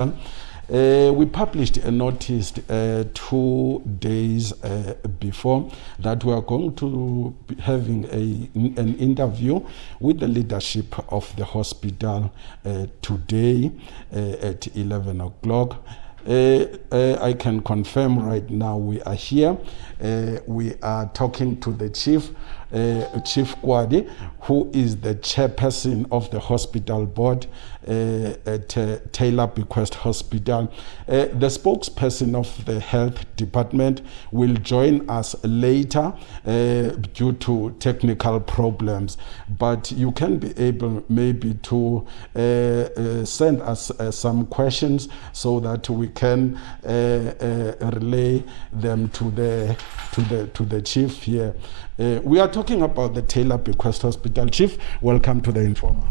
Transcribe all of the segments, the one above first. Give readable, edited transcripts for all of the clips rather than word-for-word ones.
We published a notice 2 days before that we are going to be having an interview with the leadership of the hospital today at 11 o'clock. I can confirm right now we are here. We are talking to the Chief Koali, who is the chairperson of the hospital board at Tailor Bequeath Hospital. The spokesperson of the health department will join us later due to technical problems, but you can be able maybe to send us some questions so that we can relay them to the chief here. We are talking about the Tailor Bequeath Hospital. Chief, welcome to the Informer.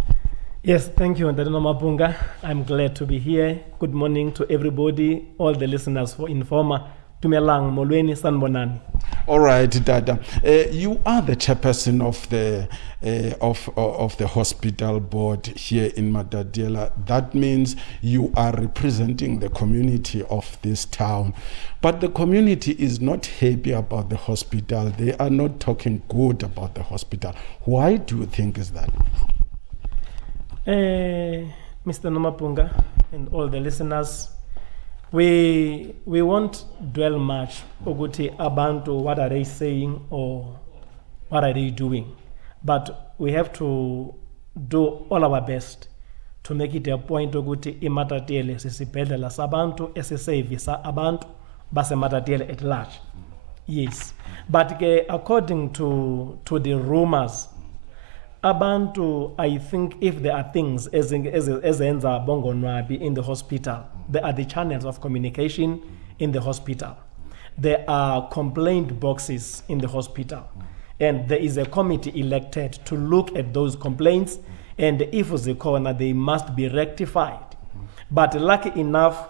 Yes, thank you, Ndadino Mabunga. I'm glad to be here. Good morning to everybody, all the listeners for Informer. Tumelang Molweni Sanbonani. All right, Dada. You are the chairperson of the hospital board here in Matatiele. That means you are representing the community of this town. But the community is not happy about the hospital. They are not talking good about the hospital. Why do you think is that? Mr. Nomapunga and all the listeners, we won't dwell much ukuthi abantu what are they saying or what are they doing, but we have to do all our best to make it a point ukuthi iMatatiele sisibhedlela sabantu esisevisa abantu baseMatatiele at large. Yes, but according to the rumors, abantu, I think if there are things as enza bongonwabi in the hospital, there are the channels of communication in the hospital. There are complaint boxes in the hospital. And there is a committee elected to look at those complaints, and if it's a corner, they must be rectified. But lucky enough,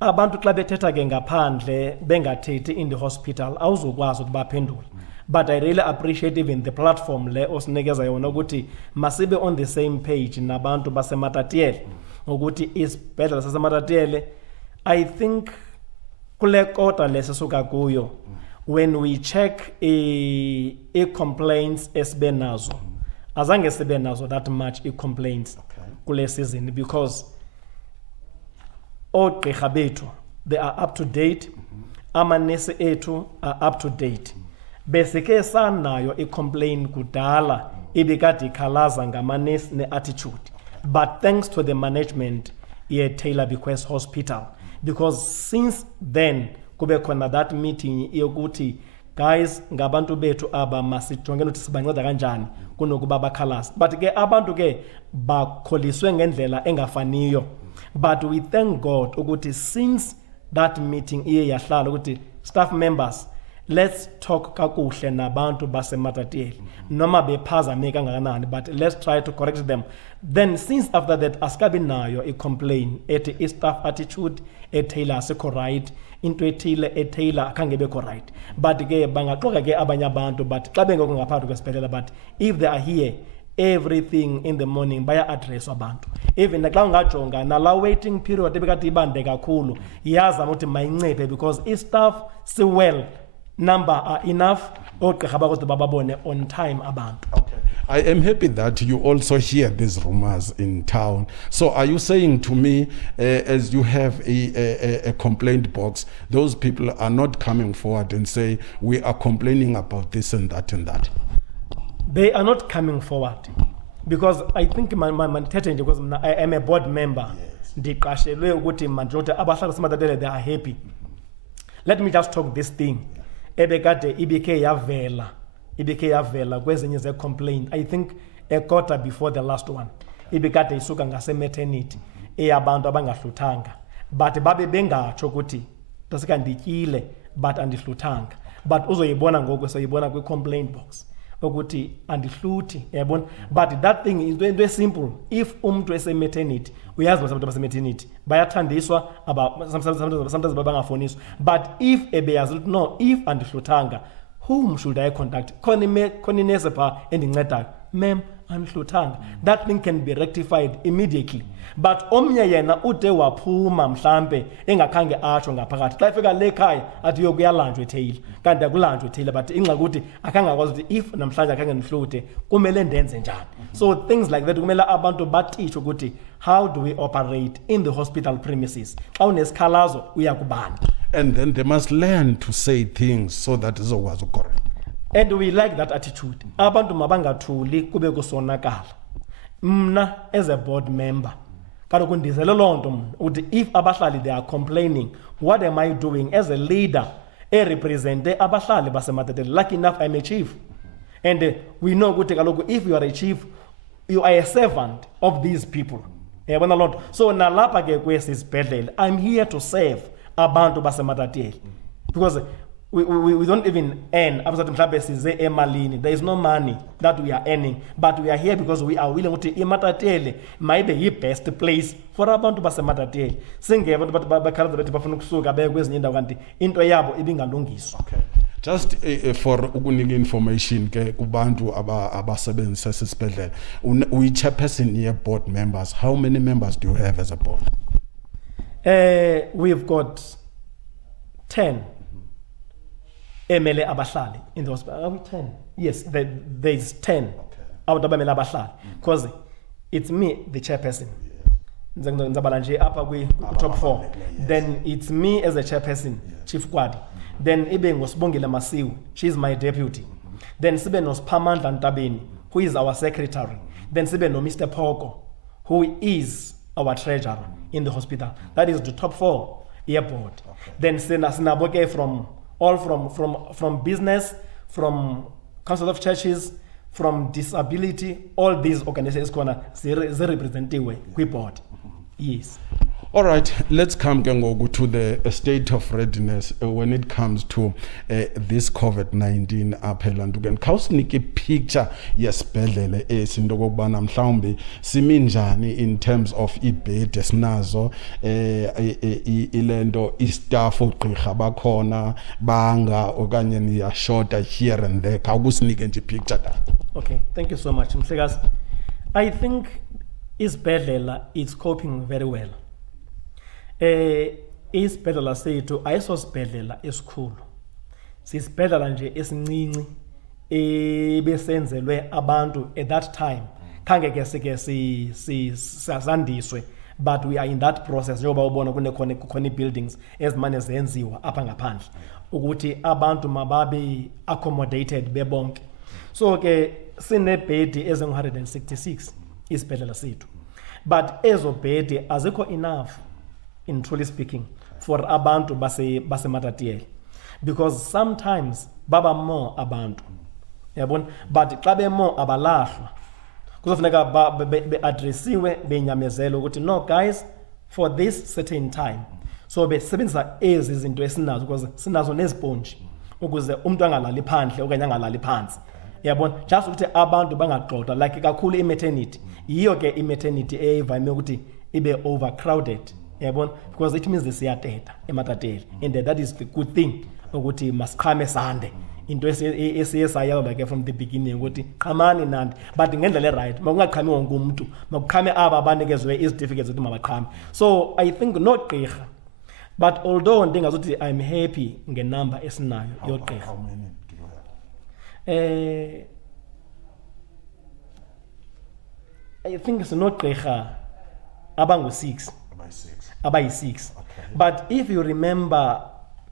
abantu xa bethetha ke ngaphandle bengathethi in the hospital awuzokwazi ukuthi baphendule. But I really appreciate even the platform le osinikeza yona ukuthi masibe on the same page nabantu baseMatatiele ukuthi isibhedlela saseMatatiele. I think kule kota lesisuka kuyo, when we check a complaints esibe nazo, azange sibe nazo that much complaints kule season, because ogqirha bethu they are up to date, amanesi ethu are up to date. Besike sanayo complain kudala ibikade ikhalaza ngamanesi ne-attitude, but thanks to the management here at Tailor Bequeath Hospital, because since then kube khona that meeting yokuthi guys ngabantu bethu aba masijongene ukuthi sibanceda kanjani kunokuba bakhalaza, but ke abantu ke bakholiswe ngendlela engafaniyo. But we thank God ukuthi since that meeting iye yahlala ukuthi staff members, let's talk kakuhle nabantu baseMatatiele noma bephazame kangakanani, but let's try to correct them. Then since after that asikabi nayo complain ethi staff attitude eTailor asikho right, into ethile eTailor akhange bekho right, but ke bangaxoka ke abanye abantu, but xa bengekho ngaphakathi kwesibhedlela, but if they are here everything in the morning baya address abantu. Even naxa ungajonga nala waiting period ebekade ibande kakhulu iyazama ukuthi mayinciphe, because staff si well number are enough on time abantu. Okay. I am happy that you also hear these rumors in town. So are you saying to me, as you have a complaint box, those people are not coming forward and say, we are complaining about this and that and that? They are not coming forward. Because I think because I am a board member. They are happy. Let me just talk this thing. Ebekade ibike yavela kwezinye ze complaint, I think a quarter before the last one. Ibekade isuka ngase maternity eyabantu abangahluthanga, but babe bengatsho ukuthi tasika ndityile but andihluthanga, but uzoyibona ngoku soyibona kwi complaint box ukuthi andihluthi, yabona. But that thing is very simple. If umuntu ese maternity uyazi abantu base maternity bayathandiswa about sometimes babangafoniswa, but if ebeyazi no, if andihluthanga, whom should I contact? Khona inese pha endincedayo, ma'am that thing can be rectified immediately. But omnye yena ude waphuma mhlambe engakhange atsho ngaphakathi xa ifika le khaya athi yokuyalanjwa eTailor kanti akulanjwa eTailor but ingxa ukuthi akangakwazi ukuthi if namhlanje akhange nihlute kumele ndenze njani. So things like that kumele abantu batitshe ukuthi how do we operate in the hospital premises xa unesikhalazo uyakubani. And then they must learn to say things so that izokwazi ukorrect. And we like that attitude. Abantu mabangathuli kube kusonakala. Mna as a board member, kaloku ndizele loo nto mna ukuthi if abahlali they are complaining, what am I doing as a leader represente abahlali baseMatatele? Lucky enough I'm a chief. And we know ukuthi kaloku if you are a chief, you are a servant of these people. Yabona loo nto. So nalapha ke kwesi sibhedlele, I'm here to serve abantu baseMatatele. Because we don't even earn. There is no money that we are earning, but we are here because we are willing to Matatele might be the best place for abantu baseMatatele. Singe abantu bakhala bethi bafuna ukusuka beye kwezinye indawo kanti into yabo ibingalungiswa. Okay. Just for ukunika information ke kubantu abasebenzisa sisibhedlela, uyi-chairperson ye board members. How many members do you have as a board? We've got 10. Emele abahlali in the hospital. Are we 10? Yes, there's 10. Abantu abamele abahlali because it's me the chairperson. Nzabala nje apha kwi top 4. Then it's me as a chairperson, Chief Koali. Then ibe ngosibongile Masiwu, she's my deputy. Then sibe noSiphamandla Ntabeni, who is our secretary. Then sibe no Mr. Poko, who is our treasurer in the hospital. That is the top 4 year board. Then sinaboke from business, from council of churches, from disability, all these organizations they represent the board. Yes. All right, let's come to the state of readiness when it comes to this COVID-19 appellant. Again, kawusinike picture yesibhedlele esinto kokubana mhlawumbe siminjani in terms of ibed esinazo ilento istaff ogqirha bakhona banga okanye niyashota here and there. Kawusinike nje picture that. Okay, thank you so much, Mhlekazi. I think isibhedlela is coping very well. Isibhedlela sethu ayisosibhedlela esikhulu. Sisibhedlela nje esincinci ebesenzelwe abantu at that time. Khange ke sasandiswe, but we are in that process njengoba ubona kukhona buildings ezimane zenziwa apha ngaphandle ukuthi abantu mababe accommodated bebonke. So ke sinebhedi ezingu-166 isibhedlela sethu. But ezo bhedi azikho enough, in truly speaking, for abantu baseMatatele, because sometimes baba more abantu, yabona, but xa be more abalahlwa kuzofuneka be-addressiwe benyamezelo ukuthi no guys, for this certain time, so besebenzisa ezi zinto esinazo because sinazo neziphontshi ukuze umuntu angalali phandle okanye angalali phansi, yabona, just ukuthi abantu bangaxoxa like kakhulu i-maternity. Yiyo ke i-maternity evame ukuthi ibe overcrowded, yabona, because it means siyateta eMatatele, and that is the good thing ukuthi masiqhame sande into esiyesayela ke from the beginning ukuthi qhamani nandi, but ngendlela right makungaqhami wonke umuntu, makuqhame aba abanikezwe certificates ukuthi mabaqhame. So I think not gqirha, but although ndingazuthi I'm happy ngenumber esinayo yogqirha. How many do you have? I think it's not gqirha abangu-6. About 6. Okay. But if you remember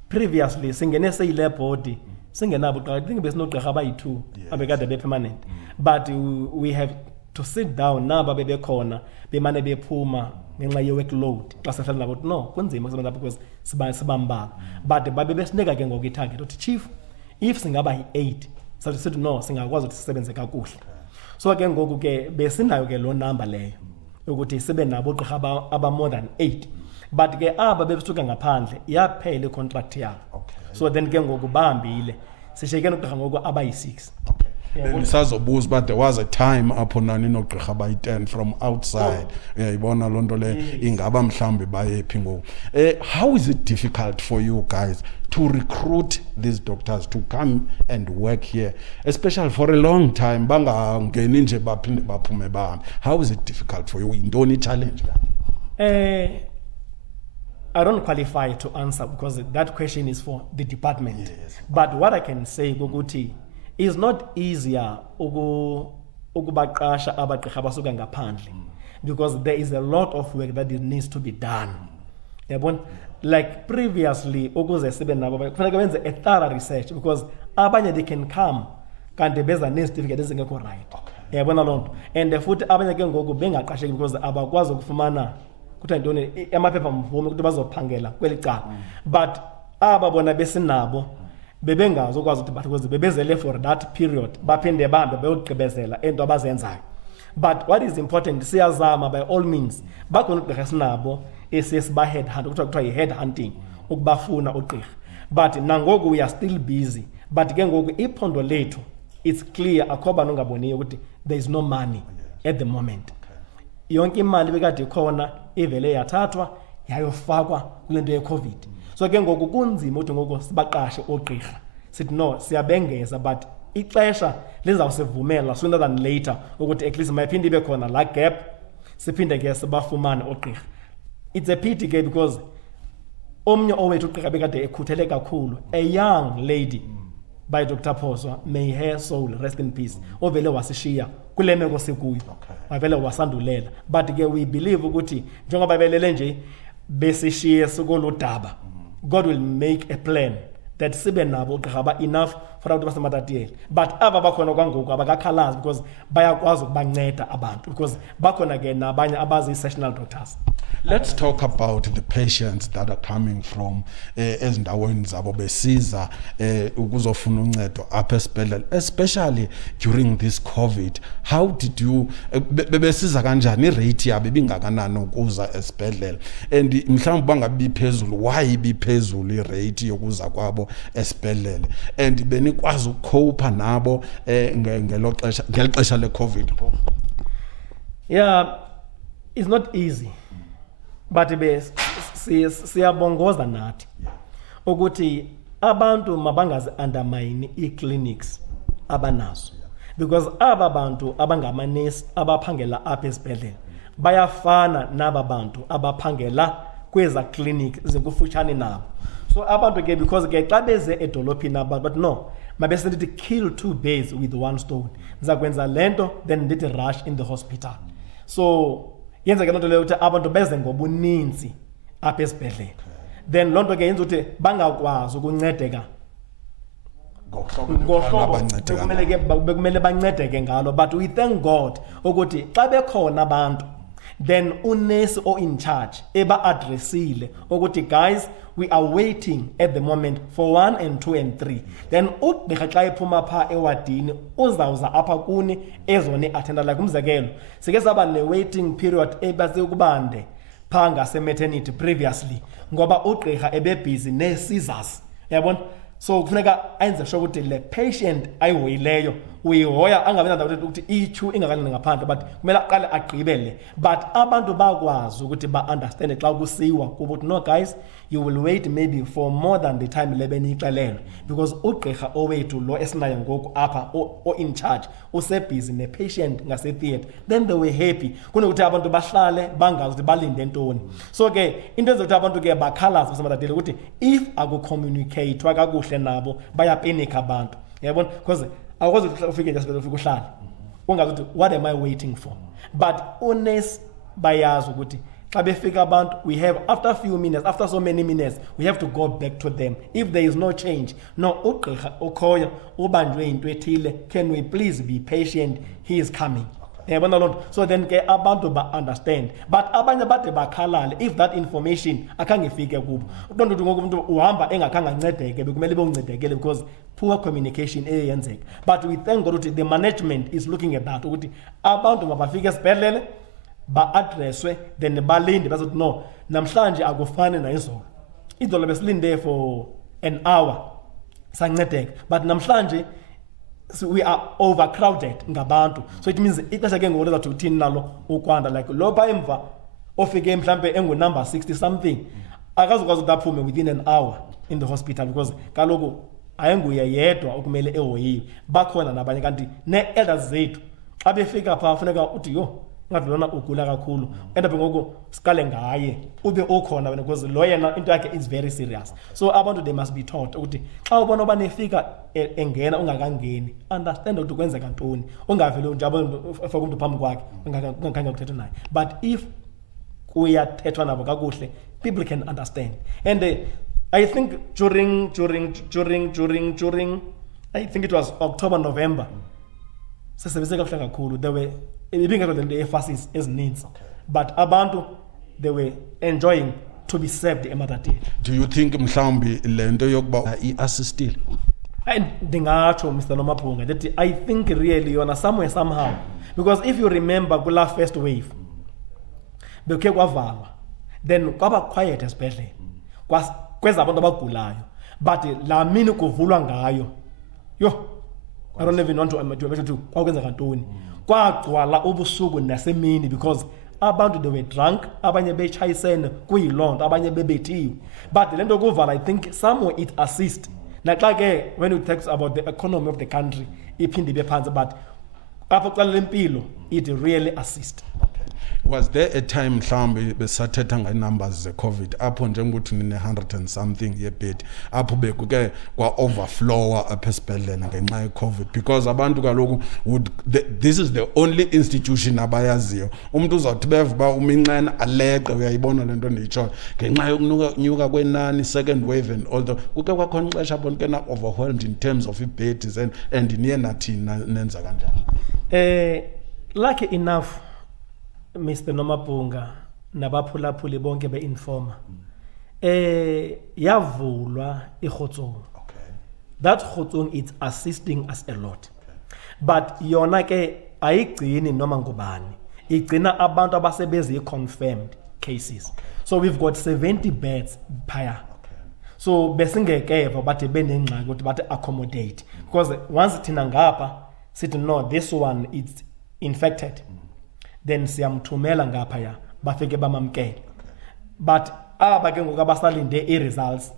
previously, singene seyile body, singenabo I think there's no gqirha abayi-2 abekade be permanent. But we have to sit down naba bebekhona bemane bephuma ngenxa ye-workload. Xa sihlala nabo no kunzima kusebenza because sibambala. But babe besinika ke ngoku itarget uthi chief, if singaba yi-8 sathi sithi no singakwazi ukuthi sisebenze kakuhle. So ke ngoku ke besinayo ke lo number leyo ukuthi sibe nabo gqirha aba more than 8, but ke aba bebesuka ngaphandle yaphela i-contract yabo. So then ke ngoku bahambile sishiyeke nogqirha ngoku abayi-6. Sazobuza, but there was a time upon nanogqirha bayi-10 from outside. Uyayibona loo nto le ingaba mhlawumbi bayephi ngoku. How is it difficult for you guys to recruit these doctors to come and work here, especially for a long time? Bangangeni nje baphinde baphume bahambe. How is it difficult for you? Yintoni i-challenge? I don't qualify to answer because that question is for the department. Yes. But what I can say, Goguti, is not easier ukubaqasha abagqirha abasuka ngaphandle because there is a lot of work that needs to be done. Like previously, ukuze sibe nabo kufanele benze a thorough research because abanye they can come kanti beza ne-certificate ezingekho right. Yabona loo nto. And futhi abanye ke ngoku bengaqasheki because abakwazi ukufumana kuthiwa ntoni amaphepha mvume ukuthi bazophangela kweli cala. But aba bona besinabo bebengazi ukwazi ukuthi bathi because bebezele for that period baphinde bahambe bayogqibezela into abazenzayo. But what is important, siyazama by all means bakhona ugqirha sinabo esesiba headhunt kuthiwa yi-head hunting ukubafuna ugqirha. But nangoku we are still busy. But ke ngoku iphondo lethu it's clear akho bantu ongaboniyo ukuthi there is no money at the moment. Yonke imali bekade ikhona ivele yathathwa yayofakwa kule nto ye-COVID. So ke ngoku kunzima ukuthi ngoku sibaqashe ogqirha. Sithi no siyabengeza but ixesha lizawusivumela sooner than later ukuthi at least mayiphinde ibe khona la gap siphinde ke sibafumane ogqirha. It's a pity ke because omnye owethu ugqirha bekade ekhuthele kakhulu, a young lady by Dr. Phoswa, may her soul rest in peace, ovele wasishiya kule meko sikuyo wavele wasandulela. But ke we believe ukuthi njengoba belele nje besishiye sikoludaba, God will make a plan that sibe nabo ugqirha enough for abantu baseMatatiyeli. But aba bakhona kwangoku abakakhalazi because bayakwazi ukubanceda abantu because bakhona ke nabanye abazi-sessional doctors. Let's talk about the patients that are coming from ezindaweni zabo besiza ukuzofuna uncedo apha esibhedlele, especially during this COVID. How did you besiza kanjani? I-rate yabo ibingakanani ukuza esibhedlele and mhlawumbe bangabi phezulu? Why ibiphezulu i-rate yokuza kwabo esibhedlele and benikwazi ukucopa nabo ngelo xesha le-COVID? Yeah, it's not easy. But siyabongoza nathi ukuthi abantu mabangazi undermine i-clinics abanazo because aba bantu abangamanesi abaphangela apha esibhedlele bayafana naba bantu abaphangela kweza clinic zikufutshane nabo. So abantu ke because ke xa beze edolophini abantu but no mabesithi kill two birds with one stone. Ndizakwenza lento then ndithi rush in the hospital. So yenza ke lonto leyo ukuthi abantu beze ngobuninzi apha esibhedlele. Then lonto ke yenza ukuthi bangakwazi ukuncedeka ngohlobo bekumele bancedeke ngalo. But we thank God ukuthi xa bekhona abantu then unesi o in charge eba addressile ukuthi guys we are waiting at the moment for 1 and 2 and 3. Then ugqirha xa ephuma pha ewadini uzawuza apha kuni ezone attenda like umzekelo sike saba ne waiting period ebase ukubande pha ngase maternity previously ngoba ugqirha ebebusy ne scissors yabona. So kufuneka ayenze sure ukuthi le patient ayihoyileyo uyihoya angabe nanda ukuthi ichu ingakanani ngaphandle but kumele aqale agqibele. But abantu bakwazi ukuthi ba understand xa kusiwa kuba ukuthi no guys you will wait maybe for more than the time lebenixelelwe because ugqirha owethu lo esinayo ngoku apha o in charge usebusy ne patient ngase theater. Then they were happy kunokuthi abantu bahlale bangazi ukuthi balinde ntoni. So ke into ezokuthi abantu ke bakhalaza baseMatatiyeli ukuthi if aku-communicate kakuhle nabo bayapanika abantu yabona because awukwazi ufike nje esibhedlela ufike uhlale ungazi ukuthi what am I waiting for. But honest bayazi ukuthi xa befika abantu we have after few minutes after so many minutes we have to go back to them if there is no change. No ugqirha okhoyo ubanjwe into ethile, can we please be patient, he is coming. Yabona loo nto. So then ke abantu ba understand but abanye bade bakhalale if that information akangifike kubo. Uqonda ukuthi ngoku umuntu uhamba engakhange ancedeke bekumele bekuncedekele because poor communication eyenzeka. But we thank God ukuthi the management is looking at that ukuthi abantu mabafike esibhedlele ba addresswe then balinde bazothi no namhlanje akufane nayizolo. Izolo besilinde for an hour sancedeka but namhlanje So we are overcrowded ngabantu. So it means ixesha ke ngoku to uthini nalo ukwanda like lo pha emva ofike mhlambe number 60 something akazukwazi ukuphume within an hour in the hospital because kaloku ayenguye yedwa okumele ehoyiwe bakhona nabanye kanti ne-elders zethu xa befika phaa funeka uthi yo ngathi lona ugula kakhulu end up ngoku sikale ngaye ube ukhona wena because lo yena into yakhe is very serious. So abantu they must be taught ukuthi xa ubona uba nefika engena ungakangeni understand ukuthi kwenzeka ntoni ungavele njalo ufake umuntu phambi kwakhe ungakhange ukuthetha naye but if kuyathethwa nabo kakuhle people can understand and I think during I think it was October November sesebenzise kahle kakhulu there were ibingekho le emphasis ezininzi but abantu they were enjoying to be served emadadeni. Do you think mhlawumbi lento yokuba i-assistile? Ndingatsho Mr. Nomabhunga that I think really yona somewhere somehow because if you remember kula first wave bekhe kwavalwa then kwaba quiet esibhedlela kweza abantu abagulayo but la mini kuvulwa ngayo yo I don't even want to mention to kwakwenza ntoni kwagcwala ubusuku nasemini because abantu they were drunk abanye bechayisene kuyilonto abanye bebethiwe but lento kuvala I think somewhere it assist naxa ke when you talk about the economy of the country iphinde ibe phansi but apho kuqala lempilo it really assist. Was there a time mhlawumbe besathetha nge-numbers ze-COVID apho njengokuthi nine-100 and something yebed apho bekuke kwa-overflowa apha esibhedlela ngenxa ye-COVID because abantu kaloku this is the only institution abayaziyo umuntu uzawuthi beva uba uminxene aleqe uyayibona le nto ndiyitshoyo ngenxa yokunyuka kwenani second wave and all that kuke kwakhona ixesha bonke na-overwhelmed in terms of ii-beds and niye nathini nenza kanjani. Lucky enough Mr. Nomabhunga nabaphulaphuli bonke be-informa yavulwa iGotsong. That Gotsong is assisting us a lot but yona ke ayigcini noma ngubani igcina abantu abasebezi confirmed cases so we've got 70 beds phaya so besingekeva bathi benengxaki ukuthi bathi accommodate because once thina ngapha sithi no this one is infected then siyamthumela ngapha ya bafike bamamkele but aba ke ngoku abasalinde i-results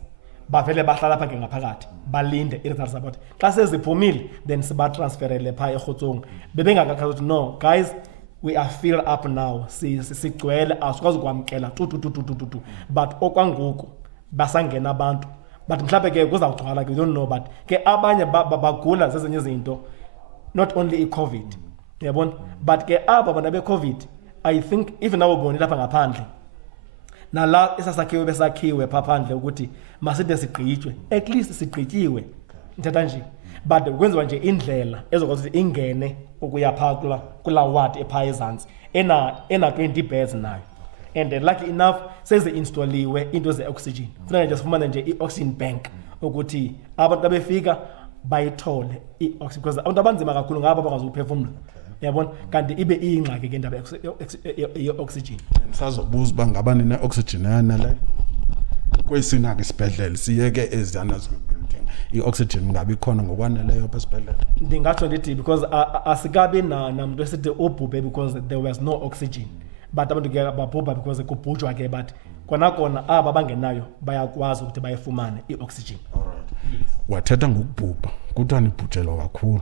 bavele bahlala pha ke ngaphakathi balinde i-results about xa seziphumile then sibatransferele pha eGotsong bebengakakhazi ukuthi no guys we are filled up now sigcwele asikwazi ukwamkela tu but okwangoku basangena abantu but mhlawumbe ke kuzawugcwala ke don't know but ke abanye bagula zezinye izinto not only i-COVID yabona but ke aba bana be-COVID I think even nawo boni lapha ngaphandle nala esasakhiwe besakhiwe phaphandle ukuthi maside sigqitshwe at least sigqityiwe ngithatha nje but kwenziwa nje indlela ezokwazi ukuthi ingene ukuya phaa kula ward ephaa ezantsi ena 20 beds nayo and lucky enough sezi-installiwe into ze-oxygen funeka nje sifumane nje i-oxygen bank ukuthi abantu abefika bayithole i-oxygen because abantu abanzima kakhulu ngabo abakwazi ukuphefumla yabona kanti ibe iyingxaki ke indaba ye-oxygen. Sazobuza uba ngaba nine-oxygen yanele kwesina ke isibhedlele siyeke eziyana building i-oxygen ngabe ikhona ngokwaneleyo apha esibhedlele. Ndingatsho ndithi because asikabi namntu esithi ubhubhe because there was no oxygen but abantu ke babhubha because kubhujwa ke but kona aba bangenayo bayakwazi ukuthi bayifumane i-oxygen. Alright. Wathetha ngokubhubha kuthiwa nibhujelwa kakhulu.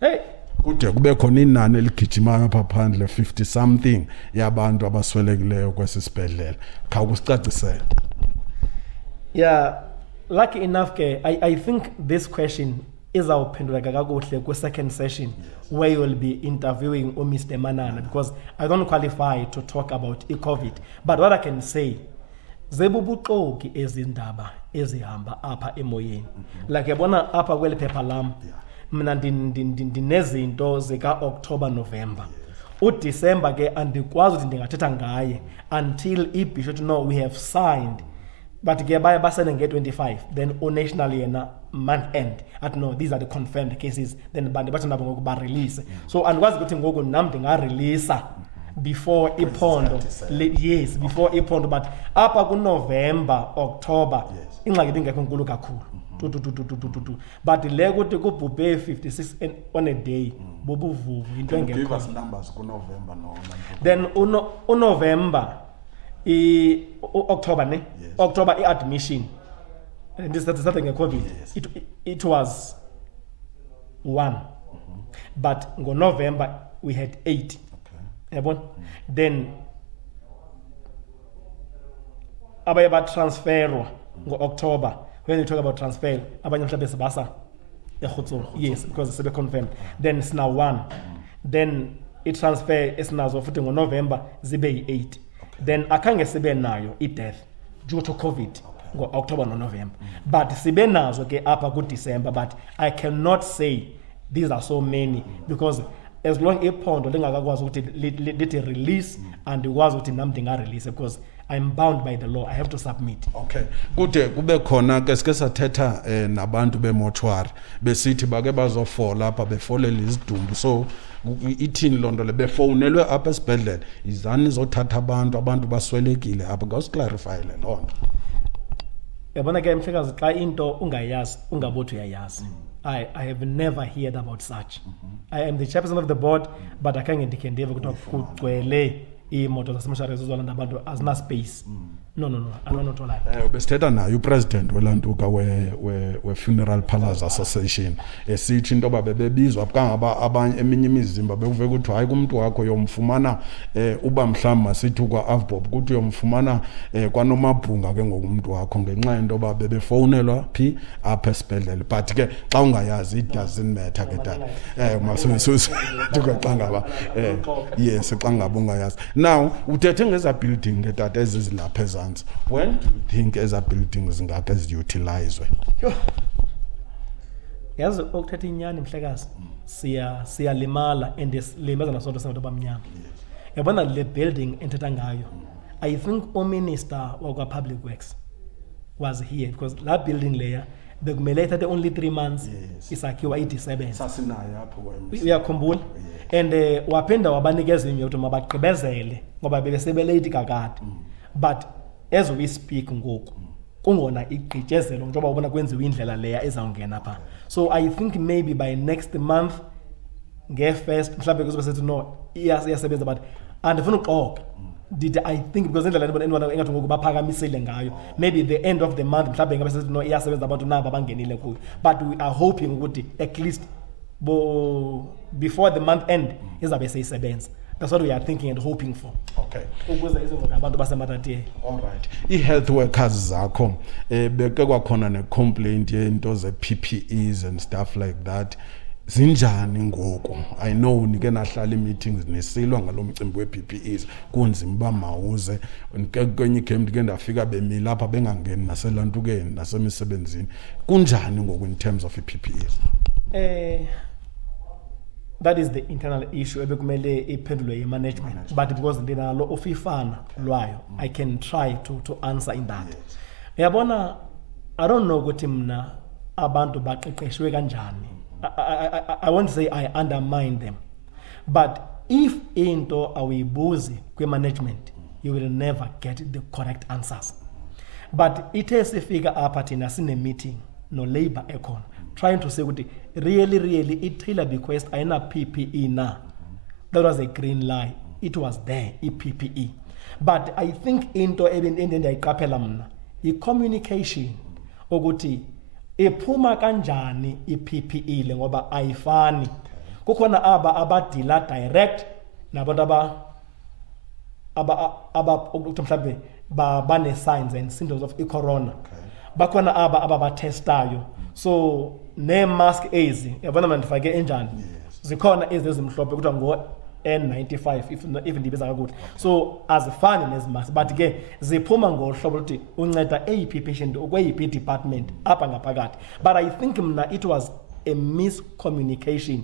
Hey kude kube khona inani eligijimayo apha phandle 50 something yabantu abaswelekileyo kwesibhedlela khawukusicacisela. Yeah, lucky enough ke I think this question izawuphenduleka kakuhle ku-second session where you will be interviewing Mr. Manana because I don't qualify to talk about i-COVID but what I can say zebubuxoki ezindaba ezihamba apha emoyeni like yabona apha kweli phepha lam mina ndinezinto zika-October November uDecember ke andikwazi ukuthi ndingathetha ngaye until ibishop no we have signed but ke baye basene nge-25 then national yena month end at no these are the confirmed cases then bantu bathi nabo ngoku ba-release so andikwazi ukuthi ngoku nam ndingareleasa before iphondo yes before iphondo but apha kuNovember October ingxaki ibingekho nkulu kakhulu but le ukuthi kubhubhe 56 on a day bobuvuvu into Give engekho. us numbers ku November no. Then November October ne Yes. October admission, and this is something COVID. Yes. It was 1, but in November we had 8. Okay. Then abanye ba transferwa ngo October. When you talk about transfer, abanye mhlawumbe sibasa eGotsong. Yes, because it's confirmed. Then it's now 1. Then it transfer esinazo futhi ngo November zibe 8. Then akhange sibe nayo i-death due to COVID ngo October no November. But sibe nazo ke apha ku December, but I cannot say these are so many because as long iphondo lingakakwazi ukuthi lithi release and ikwazi ukuthi nami ndinga-release because I'm bound by the law. I have to submit. Okay. Kude kube khona ke sike sathetha nabantu bemochwari besithi bake bazofola lapha befolela izidumbu so ithini londo le befonelwe apha esibhedlela izani izothatha abantu baswelekile apha ngawusiclarify le lonto. Yabona ke mhlekazi xa into ungayazi ungabothi uyayazi. I have never heard about such. I am the chairperson of the board, but I can't indicate ukuthi kugcwele imoto zasemshare zizolanda abantu azina space. No, I'm not all that. Besithetha naye upresident welantuka we Funeral Parlours Association esithi into babebizwa kangaba abanye eminye imizimba bekuve ukuthi hayi kumuntu wakho yomfumana uba mhlamba masithi kwa Avbob ukuthi yomfumana kwaNomabhunga ke ngokumuntu wakho ngenxa into babebefonelwa phi apha esibhedlela but ke xa ungayazi it doesn't matter ke dad masisusu xa ngaba yes xa ngaba ungayazi now uthethe ngeza building ke dad ezizilapha ezantsi. When do you think as a building zingake ziutilizwe? Yazi ukuthetha inyani mhlekazi siyalimala and limaza nasonto sabantu abamnyama. Yabona le building enthetha ngayo. I think minister wakwa public works was here because that building layer bekumele ithathe only 3 months isakhiwa i-December. Sasinayo apho Uyakhumbula? And waphinda wabanikeza imvume ukuthi mabagqibezele ngoba bebesebelate kakade. But as we speak ngoku kungona igqitshezelo njengoba ubona kwenziwe indlela leya ezawungena pha. So I think maybe by next month nge-first mhlawumbe kuzobe sethi no iyasebenza but andifuna uxoka did I think because indlela endibona engathi ngoku baphakamisile ngayo maybe the end of the month mhlawumbe ngabe sethi no iyasebenza abantu nabo abangenile kuyo but we are hoping ukuthi at least before the month end izabe seyisebenza. That's what we are thinking and hoping for. Okay. All right. I-health workers zakho beke kwakhona ne-complaint yento ze-PPEs and stuff like that. Zinjani ngoku? I know nike nahlala meetings nesilwa ngalomcimbi we-PPEs kunzima bamawuze kwenye camp ke ndafika bemile lapha bengangeni naselantukeni nasemisebenzini. Kunjani ngoku in terms of i-PPEs? That is the internal issue ebekumele iphendulwe management but because ndinalo ofifana lwayo I can try to answer in that. Yabona I don't know ukuthi mina abantu baqeqeshwe kanjani. I won't say I undermine them but if into awibuzi kwe management you will never get the correct answers. But ithe sifika apha thina sine meeting no labor econ trying to say ukuthi really i-Tailor Bequeath ayina PPE na. That was a green light. It was there, PPE. But I think into endiyayiqaphela mna i-communication ukuthi iphuma kanjani i-PPE le ngoba ayifani. Kukhona abadila direct nabantu ukuthi mhlawumbe bane signs and symptoms of i-corona. Bakhona ababatestayo. So ne-mask ezi yabona mna ndifake enjani zikhona ezimhlophe kuthiwa ngo-N95 if ndibiza kakuhle. So azifani nezi-mask but ke ziphuma ngohlobo luthi unceda eyiphi patient ukweyiphi department apha ngaphakathi. But I think mna it was a miscommunication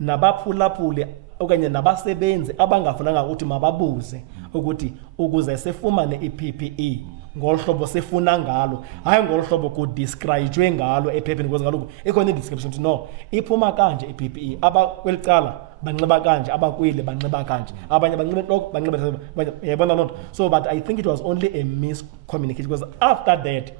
nabaphulaphuli okanye nabasebenzi abangafunanga ukuthi mababuze ukuthi ukuze sefumane i-PPE ngolhlobo sefuna ngalo hayi ngolhlobo ku describe ngalo ephepheni because kaloku ikhona i-description no iphuma kanje i-PPE abakwelicala banxiba kanje abakwile banxiba kanje abanye banxiba entloko banxiba yabona loo nto. So but I think it was only a miscommunication because after that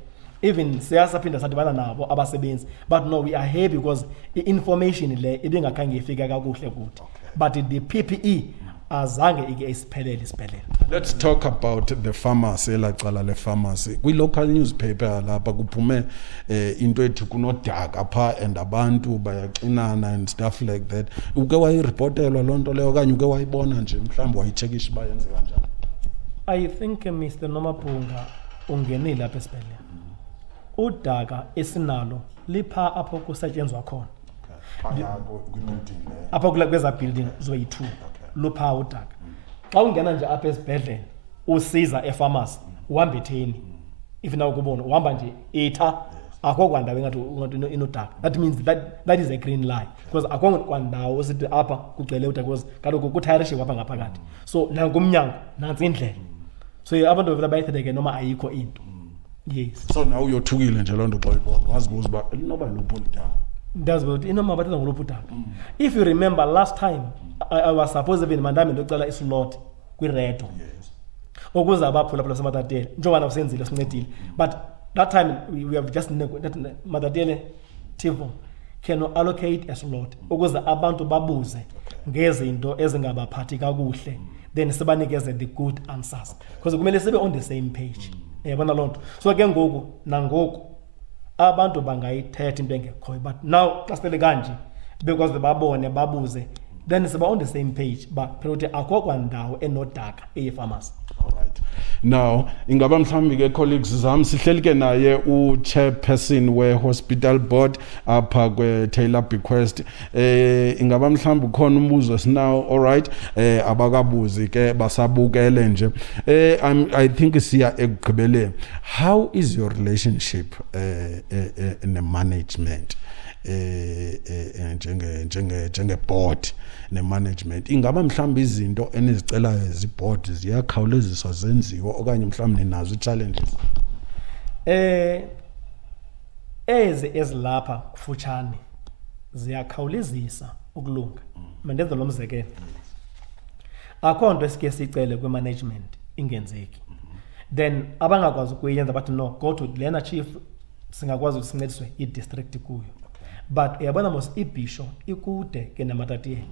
even siyasaphinda sadibana nabo abasebenzi, but no, we are happy because i-information le ibingakhange ifika kakuhle kuthi, but the PPE azange ike isiphelele isiphelele. Let's talk about the pharmacy, elacala le pharmacy. Kwi-local newspaper lapha kuphume into ethi kunodaka apha and abantu bayaxinana and stuff like that. Uke wayireportelwa loo nto leyo okanye uke wayibona nje mhlawumbi wayitshekisha uba yenze kanjani? I think Mr. Nomapunga ungenile apha esibhedlele. Udaka esinalo lipha apho kusetyenzwa khona. Apho kula kweza building zoyi-2 lupha udaka. Xa ungena nje apha esibhedlele usiza epharmacy uhamba etheni. If na ukubona uhamba nje etha akho kwandawo engathi inodaka. That means that is a green line because akho kwandawo osithi apha kugcwele udaka because kaloku kuthayirishiwe apha ngaphakathi. So nangumnyango nansi indlela. So abantu bayithetheke noma ayikho into. Yes. So now uyothukile nje loo nto xa uyibona wazibuza uba linoba luphi udaka. That's what inoma bathetha ngoluphi udaka. If you remember last time I was supposed even mandami ndocela islot kwiredo. Yes. Ukuze abaphula phula seMatatele njengoba usenzile sincedile, but that time we have just that Matatele TV can allocate a slot ukuze abantu babuze ngezinto ezingabaphathi kakuhle, then sibanikeze the good answers because kumele sibe on the same page. Yabona lonto. So ke ngoku nangoku abantu bangayithetha into engekhoyo, but now xa sele kanje because babone babuze, then siba on the same page but phela akho kwandawo enodaka eyepharmacy. Alright. Now ingaba mhlawumbi ke colleagues zami sihleli ke naye u-chairperson we-hospital board apha kwe-Tailor Bequeath. Ingaba mhlawumbi khona umbuzo sinawo. Alright, abakabuzi ke basabukele nje. I think siya ekugqibeleni. How is your relationship in the management njenge board ne-management? Ingaba mhlawumbi izinto enizicelayo zi-board ziyakhawuleziswa zenziwe okanye mhlawumbi ninazo i-challenges? Ezilapha kufutshane ziyakhawulezisa ukulunga. Mandenze lo mzekelo. Akho nto esike sicele kwi-management ingenzeki. Then abangakwazi ukuyenza bathi no, go to lena chief singakwazi ukusincediswe i-district kuyo. But uyabona mos ibisho ikude ke naMatatele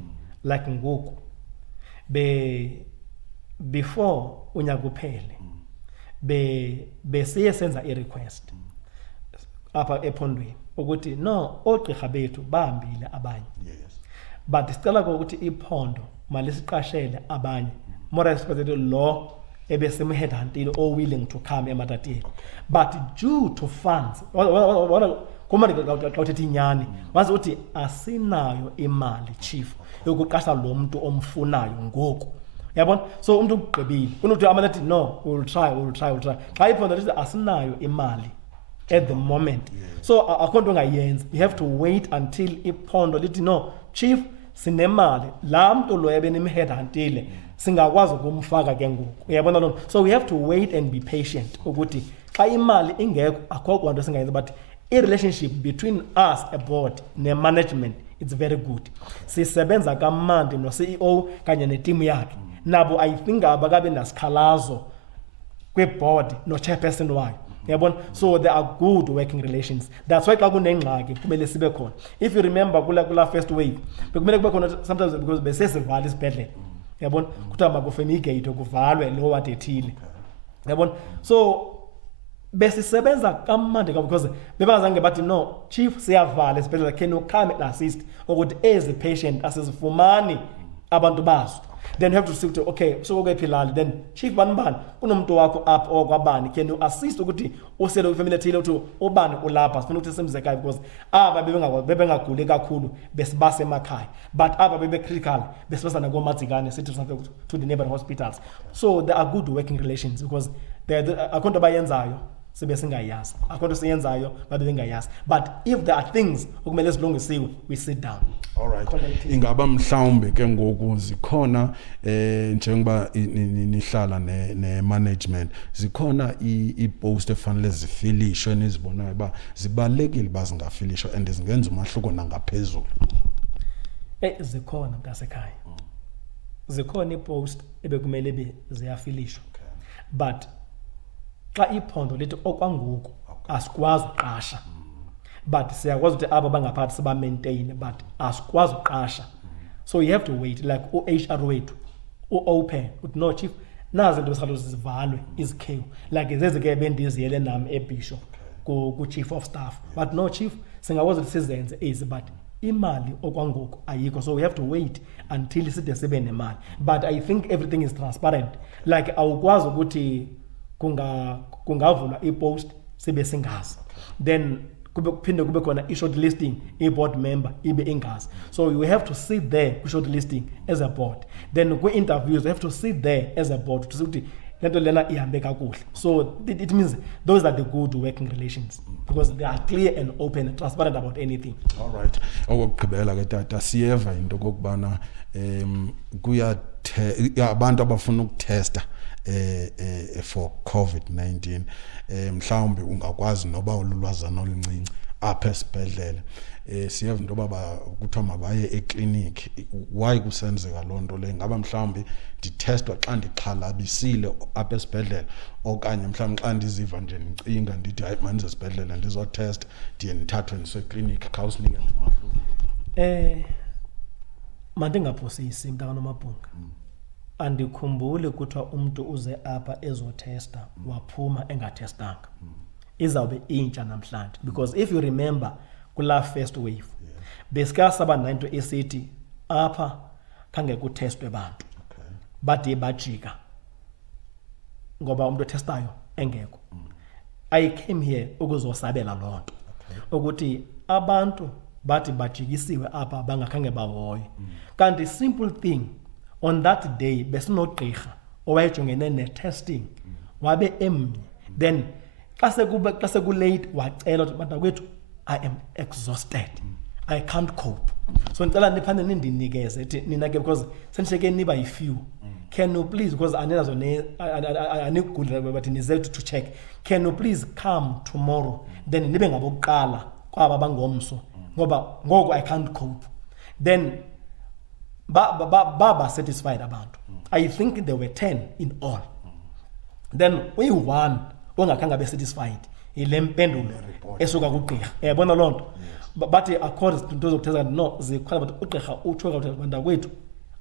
like ngoku before unyaka uphele besiye senza i-request apha ephondweni ukuthi no, ogqirha bethu bahambile abanye. Yes. But sicela ukuthi iphondo malisiqashele abanye more especially lo ebesimheadhuntile or willing to come eMatatele. But due to funds kumane kawuthetha inyani wazi uthi asinayo imali chief yokuqasha lo muntu omfunayo ngoku. Yabona, so umuntu ugqibile unothi amalathi no, we'll try. Xa iphondo lithi asinayo imali at the moment. So akho nto ongayenza, you have to wait until iphondo lithi no chief sinemali la muntu lo ebenimheadhuntile singakwazi ukumfaka ke ngoku. Uyabona lo. So we have to wait and be patient ukuthi xa imali ingekho akho kwanto singayenza, but i-relationship between us a board ne-management it's very good. Sisebenza kamandi no-CEO kanye ne-team yakhe. Nabo I think abakabe nasikhalazo kwi-board no-chairperson wayo. Yabona, so there are good working relations. That's why xa kunengxaki kumele sibe khona. If you remember kula first wave bekumele kube khona sometimes because besesivala isibhedlele. Yabona, kuthiwa makufemigate kuvalwe lo wathi ethile. Yabona, so besisebenza kamandi because bebangazange bathi no chief siyavala esibhedlela, can you come and assist ukuthi as a patient asizifumani abantu bazo. Then you have to see to okay, so philali then chief banibani unomuntu wakho up okwabani, can you assist ukuthi usele kwifamily ethile ukuthi ubani ulapha sifuna ukuthi semzekayo because aba bebengaguli kakhulu besibase emakhaya, but aba bebe critical besibasa nakomadzikane sithi to the neighboring hospitals. So there are good working relations because akho nto bayenzayo sibe singayazi, akho nto siyenzayo babe bengayazi, but if there are things okumele silungisiwe we sit down. Alright. Ingaba mhlawumbe ke ngoku zikhona njengoba nihlala ne-management zikhona i-post efanele zifilishwe nizibonayo ba zibalekile bazingafilishwa and zingenza umahluko nangaphezulu? Zikhona mntasekhaya. Zikhona i-post ebekumele ziyafilishwa. But xa iphondo lithi okwangoku asikwazi uqasha but siyakwazi ukuthi aba bangaphathi siba maintain but asikwazi uqasha. So you have to wait, like HR wethu open uthi no chief nazi into besalo zivalwe izikhewu like zezike bendiziyele nami ebisho ku chief of staff but no chief singakwazi ukuthi sizenze is but imali okwangoku ayikho, so we have to wait until side sibe nemali. But I think everything is transparent, like awukwazi ukuthi kungavulwa ipost sibe singazi then kuphinde kube khona i-shortlisting i-board member ibe ingazi. So you have to sit there ku-shortlisting as a board, then ku-interviews you have to sit there as a board to see ukuthi lento lena ihambe kakuhle. So it means those are the good working relations because they are clear and open and transparent about anything. All right. Okugqibela ke tata siyeva into kokubana kuya abantu abafuna ukutesta for COVID-19 mhlawumbe ungakwazi noba ululwazana oluncinci apha esibhedlele siyeva into baba kuthiwa mabaye eclinic. Why kusenzeka loo nto le? Ngaba mhlawumbe nditestwa xa ndixhalabisile apha esibhedlele okanye mhlawumbe xa ndiziva nje ndicinga ndithi hayi mandize esibhedlele ndizotest ndiye ndithathwe ndiseclinic khawusinike mahluko. Mandingaphosisi mntakaNomabhunga. Andikhumbuli kuthiwa umuntu uze apha ezotesta waphuma engatestanga. Izawube intsha namhlanje because if you remember kula first wave besikasaba nanto esithi apha khange kutestwe bantu bade bajika ngoba umuntu otestayo engekho. I came here ukuzosabela lonto ukuthi abantu bathi bajikisiwe apha bangakhange bahoye. Kanti simple thing on that day besinogqirha owayejongene ne-testing wabe emnye then xa sekulate wacela ukuthi bantakwethu I am exhausted, I can't cope, so ngicela niphande nindinikeze nina ke because senisheke niba yi-few can you please, because aninazo anigudla but nize to check, can you please come tomorrow then nibe ngabokuqala kwaba bangomso ngoba ngoku I can't cope. Then baba satisfied abantu. I think there were 10 in all. Then we one ongakhange be satisfied ile mpendulo esuka kugqirha yabona lonto but according to those okuthetha no zikhala but ugqirha utsho ukuthi bantakwethu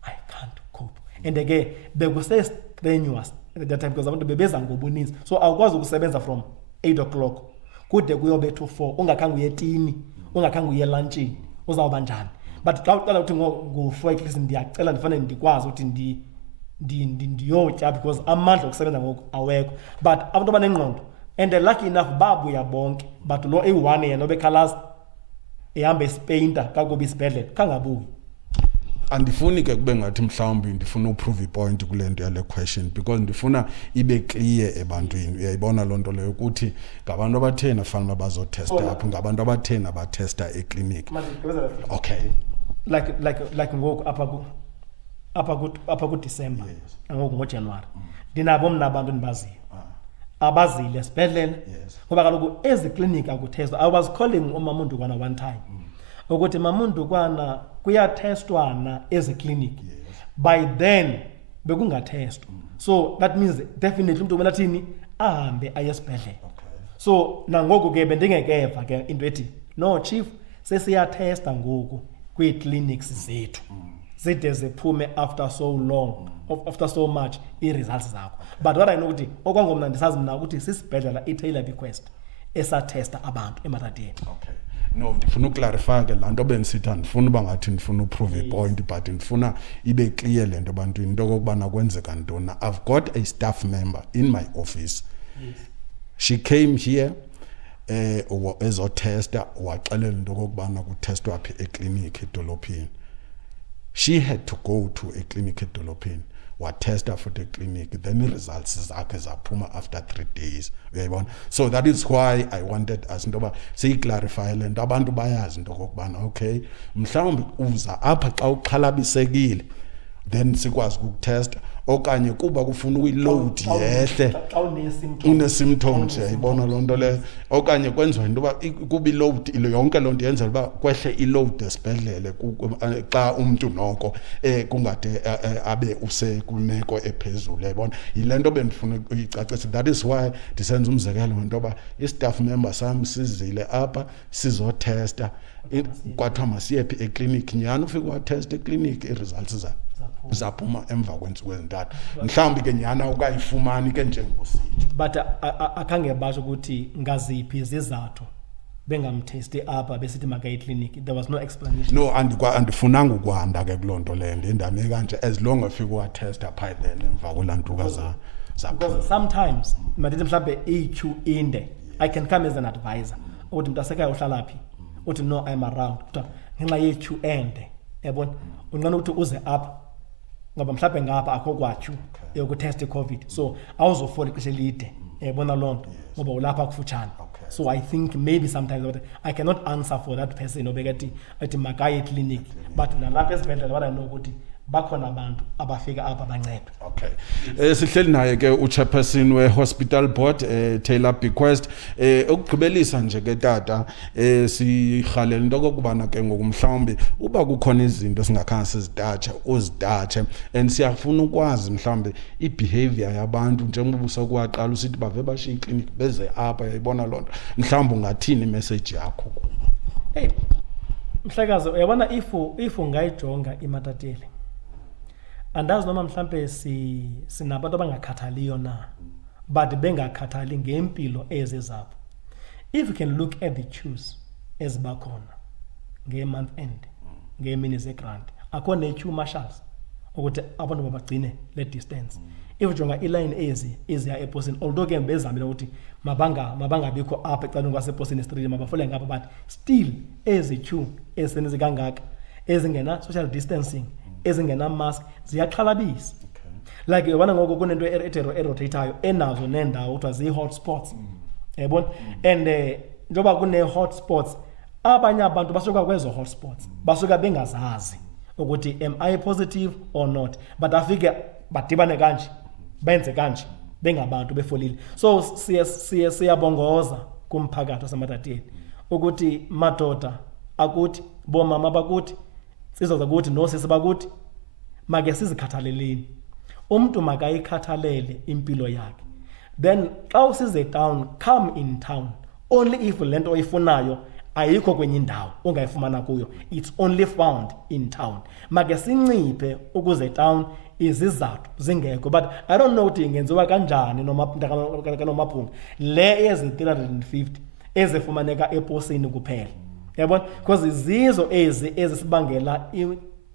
I can't cope and again bekuse strenuous at that time because abantu bebeza ngobuninzi so awukwazi ukusebenza from 8 o'clock kude kuyobe to 4 ungakhange uye etini ungakhange uye lunchini uzawuba njani. But xa uqala ukuthi ngo-4 at least ndiyacela ndifanele ndikwazi ukuthi ndiyotya because amandla okusebenza ngoku awekho but abantu abanengqondo and lucky enough babuya bonke but lo eyi-1 yena obekhalaza ehamba esipainta kakubi isibhedlele kangabuyi. Andifuni ke kube ngathi mhlawumbi ndifuna uprove ipoint kule nto yale question because ndifuna ibe clear ebantwini. Uyayibona loo nto leyo ukuthi ngabantu abathena fanele bazotesta apho ngabantu abathena batesta eclinic. Okay. Like ngoku apha ku December ngoku ngoJanuary ndinabo mna abantu endibaziyo abazile esibhedlele ngoba kaloku ezi clinic akutestwa. I was calling uMamundukwana one time ukuthi Mamundukwana kuyatestwana ezi clinic by then bekungatestwa so that means definitely umuntu kumele athini ahambe aye esibhedlele. So nangoku ke bendingekeva ke into ethi no chief sesiyatesta ngoku kwi-clinics zethu zide ziphume after so long after so much i-results zakho. But what I know ukuthi okwangomna ndisazi mna ukuthi sisibhedlela i-Tailor Bequeath esatesta abantu eMaradeni. Okay. No, ndifuna uklarify ke lanto bendisithi andifuna uba ngathi ndifuna uprove ipoint but ndifuna ibe clear le nto ebantwini into okokubana kwenzeka ntoni. I've got a staff member in my office. She came here ezotesta waxelela into okokubana kutestwa phi eclinic edolophini. She had to go to a clinic edolophini watesta for the clinic then results zakhe zaphuma after 3 days. Uyayibona, so that is why I wanted us ntoba siyiclarify le nto abantu bayazi into okokubana okay mhlawumbi uza apha xa uxhalabisekile then sikwazi ukutesta okanye kuba kufuna uyiload yehle une-symptoms yayibona loo nto leyo okanye kwenziwa into yoba kuba iload yonke loo nto yenzela uba kwehle iload esibhedlele xa umntu noko kungade abe usekwimeko ephezulu yayibona yile nto bendifuna uyicacisa. That is why ndisenza umzekelo wento yoba i-staff member sam sizile apha sizothesta kwathiwa masiye phi ekliniki nyhani ufike watesta ekliniki ii-results zaphuma emva kweentsuku ezintathu mhlawumbi ke nyhana ukayifumani ke njengositsho but akhange basho ukuthi ngaziphi izizathu bengamthesti apha besithi makaye ekliniki. There was no explanation. No, andifunanga ukwanda ke kuloo nto leyo ndindame kanje as long afike wathesta phaa then emva kwelantuka because sometimes madithi mhlawumbe i-queue inde I can come as an advisor ukuthi mntu asekhaya uhlala phi uthi no I'm around kuthiwa ngenxa ye-queue ende yabona unqena ukuthi uze apha ngoba mhlawumbe ngapha akho kwa-queue yokutesta i-COVID so awuzofola ixesha elide yabona loo nto ngoba ulapha kufutshane. So I think maybe sometimes I cannot answer for that person obekathi athi makaye ekliniki but nalapha esibhedlela what I know ukuthi bakhona abantu abafika apha bancedwe. Okay. Sihleli naye ke uchairperson we-hospital board Tailor Bequeath ukugqibelisa nje ke tata sihalela into okubana ke ngokumhlawumbi uba kukhona izinto singakhange sizitatshe uzitatshe and siyafuna ukwazi mhlawumbi i-behavior yabantu njengoba usakwaqala usithi bave bashiya ikliniki beze apha yayibona loo nto mhlawumbi ungathini imessage yakho? Hey mhlekazi uyabona if ungayijonga imatatele andazi noma mhlambe sinabantu abangakhathaliyo na but bengakhathali ngempilo ezezabo. If you can look at the queues ezibakhona nge-month end ngeemini zegrant akho ne-queue marshals ukuthi abantu babagcine le distance. If ujonga iline eziya eposini although ke bezamile ukuthi mabangabikho apha ecaleni kwaseposini street mabafole ngapha but still ezi-queue ezisenezi kangaka ezingena social distancing ezingena mask ziyaxhalabisa. Like yabona ngoko kunento erotateayo enazo nendawo kuthiwa ziyi-hotspots yabona and njengoba kune-hotspots abanye abantu basuka kwezo hotspots basuka bengazazi ukuthi am I positive or not but afike badibane kanje benze kanje bengabantu befolile. So siyabongoza kumphakathi wasematateni ukuthi madoda akuthi bomama bakuthi sizwe zakuthi nosisi bakuthi make sizikhathaleleni umuntu makayikhathalele impilo yakhe then xa usize town come in town only if lento oyifunayo ayikho kwenye indawo ungayifumana kuyo it's only found in town. Make sinciphe ukuze town izizathu zingekho but I don't know ukuthi ingenziwa kanjani nomaphunga le ezi-350 ezifumaneka eposini kuphela yabona because izizo ezisibangela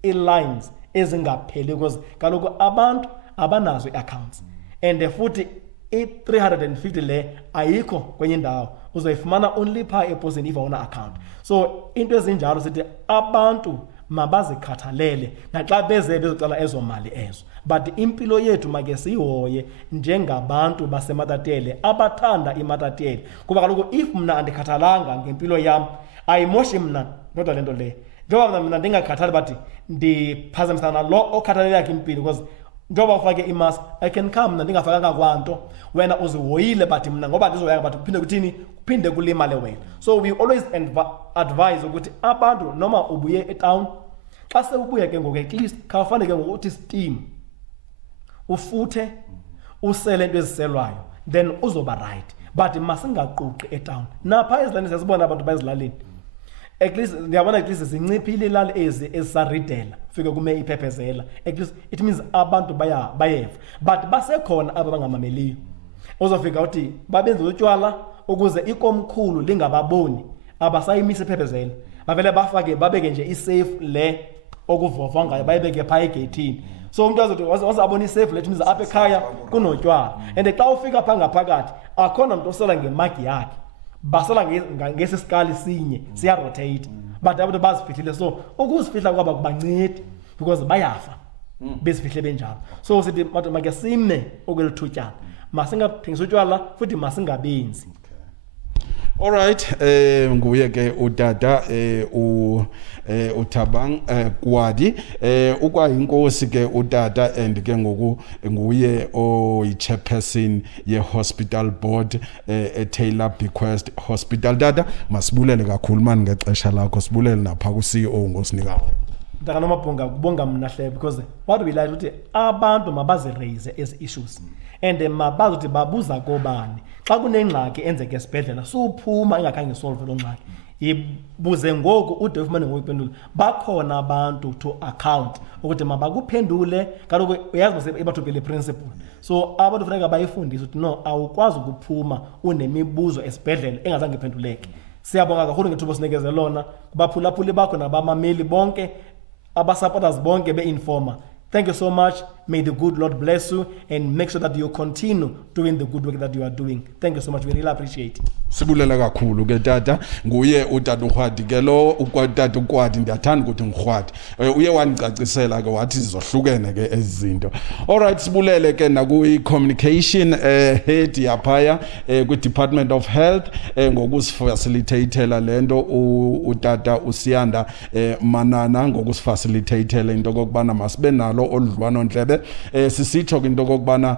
i-lines ezingapheli because kaloku abantu abanazo i-accounts and futhi i-350 le ayikho kwenye indawo uzoyifumana only phaa eposini if awuna account. So into ezinjalo sithi abantu mabazikhathalele naxa bezocala ezo mali ezo but impilo yethu make siyihoye njengabantu basematatele abathanda imatatele kuba kaloku if mna andikhathalanga ngempilo yam ayimoshi mna kodwa lento le njengoba mna ndingakhathali bathi ndiphazamisana lo okhathalela yakhe impilo because njengoba ufake imask I can come mna ndingafakanga kwanto wena uzihoyile bathi mna ngoba ndizoyanga bathi kuphinde kuthini kuphinde kulimale wena. So we always advise ukuthi abantu noma ubuye etown xa sewubuya ke ngoku at least khawufanele ke ngokuthi steam ufuthe usele into eziselwayo then uzoba right but masingaquqi etown napha ezilalini siyazibona abantu bayezilalini at least ndiyabona at least zinciphile ilali ezisaridela fike kume iphephezela at least it means abantu bayeva but basekhona aba bangamameliyo uzofika uthi babenza utywala ukuze ikomkhulu lingababoni abasayimise iphephezela bavele bafake babeke nje isafe le okuvova ngayo bayibeke phaa egeyithini. So umuntu azothi wazabona isafe le means apha ekhaya kunotywala and xa ufika phaa ngaphakathi akhona umuntu osela ngemagi yakhe basela ngesisikali sinye siyarotate but abantu bazifihlile so ukuzifihla kwaba kubancedi because bayafa bezifihle benjalo. So sithi make sime okwelithutyana masingathengisa utywala futhi masingabenzi. All right, nguye ke utata uThabang Koali ukwayinkosi ke utata and ke ngoku nguye chairperson ye hospital board Tailor Bequeath Hospital. Tata masibulele kakhulu mani ngexesha lakho, sibulele napha ku CEO ngosinika. Ndakanamapunga kubonga mna hle because what we like ukuthi abantu mabazi raise as issues and mabazi ukuthi babuza kobani xa kunengxaki enzeke esibhedlela suphuma ingakhange solve lo ngxaki ibuze ngoku ude ufumane ngokuphendula bakhona abantu to account ukuthi mabakuphendule kaloku uyazi ebathobele principle so abantu kufanele bayifundise ukuthi no awukwazi ukuphuma unemibuzo esibhedlela engazange iphenduleke. Siyabonga kakhulu ngethuba sinikeze lona kubaphulaphuli bakho nabamameli bonke aba-supporters bonke be-informa. Thank you so much. May the good Lord bless you and make sure that you continue doing the good work that you are doing. Thank you so much. We really appreciate it. Sibulela kakhulu ke tata nguye utata uGwadi ke lo utata uGwadi ndiyathanda ukuthi ngiGwadi uye wangicacisela ke wathi zizohlukene ke ezinto. All right, sibulele ke naku communication head yaphaya ku Department of Health ngokusifacilitateela lento utata uSiyanda Manana ngokusifacilitateela into kokubana masibe nalo oludlwano ndlebe sisitsho into kokubana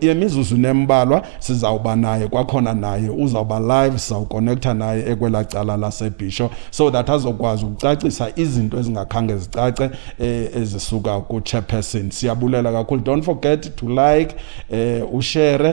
yemizuzu nembalwa sizawuba naye kwakhona naye uzawuba live sawuconnecta naye ekwela cala laseBisho so that azokwazi ukucacisa izinto ezingakhange zicace ezisuka ku chairperson. Siyabulela kakhulu. Don't forget to like ushare